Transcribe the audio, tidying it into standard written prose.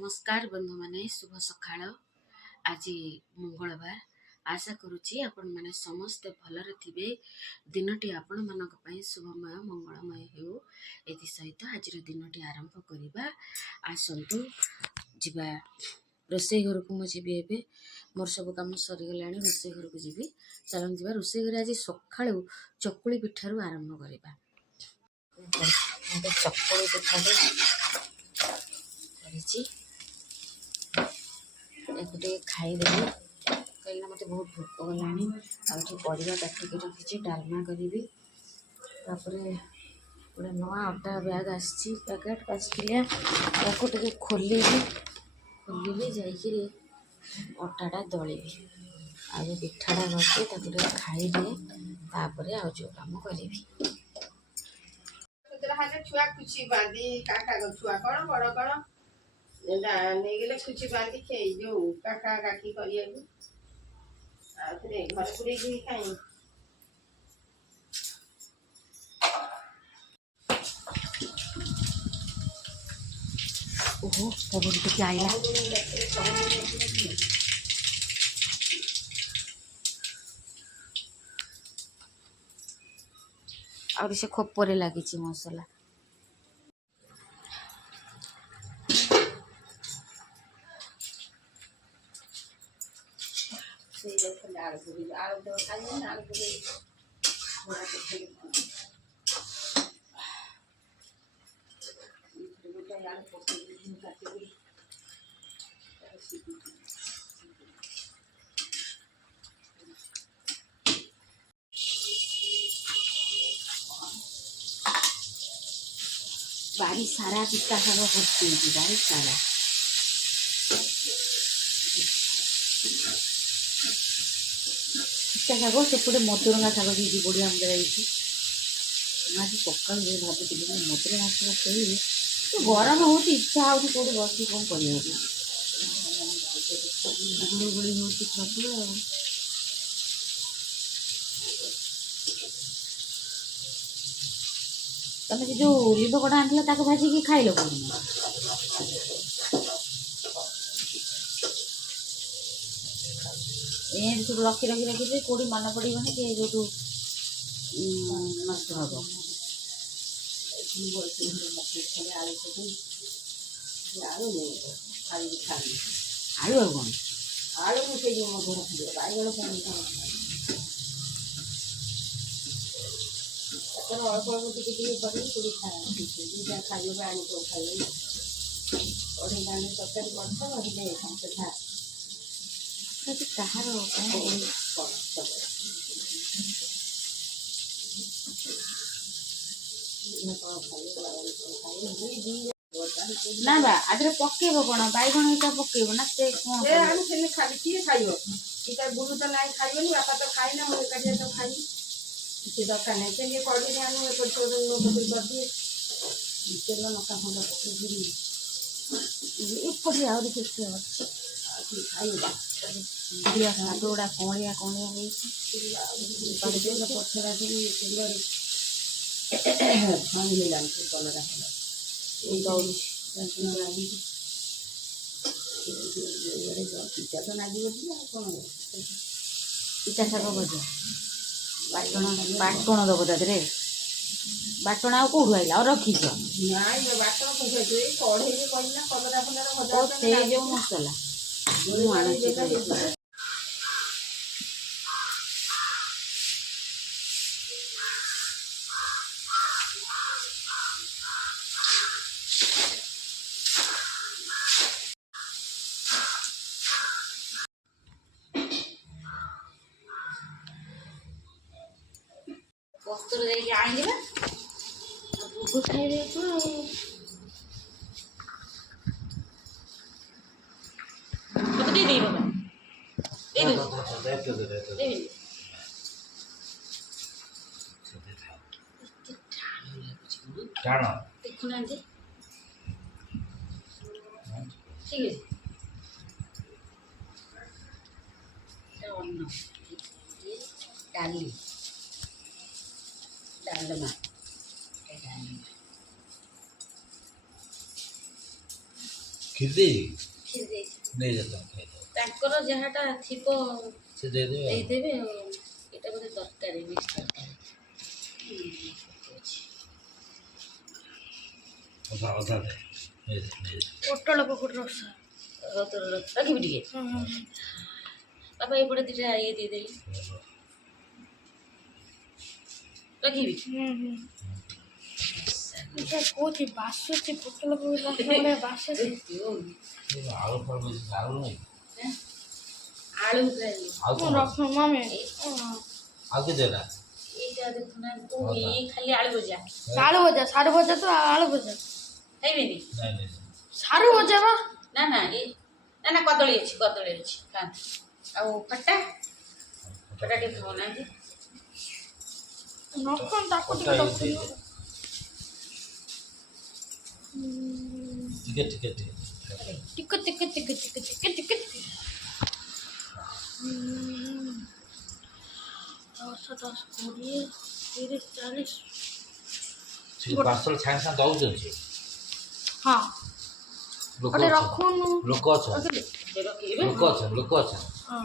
नमस्कार बंधु माने शुभ सकाळ। आज मंगलवार आशा करुच्ची आपण माने समस्ते भलरे थिबे। दिनटी आपण मानक पई शुभमय मंगलमय हेउ। एति सहित आज दिनटी आरंभ करिबा। आसंतु जिबा रोषेई घर को मुझे एबे मोर सब काम सरी गलानी। रोषेई घर को जीवी चलन जिबा। रोषेई घर आज सकाळू चकुली पिठारू आरंभ करिबा। चकुली पिठारू କରିଛି ଏକୁଟେ ଖାଇଦେବି କାହିଁକିନା ମୋତେ ବହୁତ ଭୋକ ଗଲାଣି। ଆଉ ଏଠି ପରିବା କାଟିକି ରଖିଛି, ଡାଲମା କରିବି। ତାପରେ ଗୋଟେ ନୂଆ ଅଟା ବ୍ୟାଗ୍ ଆସିଛି, ପ୍ୟାକେଟ୍ 5 କିଲିଆ, ତାକୁ ଟିକେ ଖୋଲିଲେ ଯାଇକିରି ଅଟାଟା ଦଳିବି। ଆଉ ଯେଉଁ ପିଠାଟା କରିଛି ତାକୁ ଟିକେ ଖାଇଦିଏ, ତାପରେ ଆଉ ଯେଉଁ କାମ କରିବି। छुआ खुशी बांधी काका गो छुआ कौन बड़ कौन नहीं गले खुशी बांधी खे जो काका काकी करिया घर पुरे खाई ओहो पवन टिके आइला। और से खोपरे लगी मसला बारी सारा पिता शाग करती बारी सारा पिता शाग सेपटे मधुरंगा शाग भी बढ़िया मजा आई। आज सका भावी मधुरंगा शाग कही गरम हो इच्छा हो बस कौन कर गुड़ी हो प्रभु। तमें जो लिंब कड़ा आनी भाजिकी खाइल कौन सब रखी रखी रखी कौटी मन पड़ोनी कि जो नष्ट हम आलू कौन आलू मुझे बाइगण अल्प अल्प टिके टिके खाइए आनी खाइए अढ़े दानी तरकारी करते कहार ना बा आज पकेब कौन बैगण हिसाब पकेब ना से खाली किए खाइब गुरु तो ना खाइबनी बापा तो खाइना मुझे एकाठिया तो खाई किसी दरकार नहीं चलिए कड़ी नहीं आनु एपट कर दिए तेल मका खंडा पकड़ी एपटे आहरी केते अच्छी खाइबा बढ़िया शाग गुड़ा कौड़िया कौड़िया पथरा तेल छाणी कलरा पिता तो नागिब कौन पिता शाग भजा बाटण बाटण दब तादे बाटण आ कौटू आइला और रखीच से जो मसला बस्तर जाइए आने भोग खाई दे बाबा देखुना ठीक है डाली डालमा କ୍ଷୀରି ଦେଇ କ୍ଷୀରି ଦେଇଛି ନେଇଯା ତମେ ଖାଇଦେବ ତାଙ୍କର ଯାହାଟା ଥିବ ସେ ଦେଇଦେବେ ଆଉ। ଦେଇଦେବେ ଆଉ ଏଇଟା ବୋଧେ ତରକାରୀ ମିକ୍ସ ତରକାରୀ ଅଧା ଅଧା ଦେ ନେଇଯା ନେଇଯା ପୋଟଳ ପକୁଡ଼ି ରସ ରଖିବି ଟିକେ ବାପା ଏପଟେ ଦୁଇଟା ଇଏ ଦେଇଦେଲି ରଖିବି କହୁଛି ବାସୁଛି ପୋଟଳ ପକୁଡ଼ି ବାସୁଛି ଆଳୁ ଫଳ ବେଶୀ ଆଳୁ ନାହିଁ ଆଳୁ ଆଉ କ'ଣ ରଖ ମମି ଆଉ କିଛି ହେଲା ଏଇଟା ଦେଖୁନାହାନ୍ତି ଏଇ ଖାଲି ଆଳୁ ଭଜା ସାରୁ ଭଜା ତ ଆଳୁ ଭଜା ଖାଇବେନି ନାଇଁ ନାଇଁ ସାରୁ ଭଜା ବା ନା ନା ନା କଦଳୀ ଅଛି ଖାଆନ୍ତୁ ଆଉ ଖଟା ଟିକେ ଖାଉନାହାନ୍ତି ନଖନ ତାକୁ ଖଟା ଟିକେ ଇଏ ରଖିବ ଟିକେ ଟିକେ ଟିକେ ଟିକେ ଦଶ 20 30 40 ସେ ପାର୍ସଲ ସାଙ୍ଗେ ସାଙ୍ଗେ ଦେଉଛନ୍ତି ହଁ ଲୋକ ଗୋଟେ ଅଛନ୍ତି ରଖୁନୁ ଲୋକ ଅଛନ୍ତି ରଖିବେ ଲୋକ ଅଛନ୍ତି ହଁ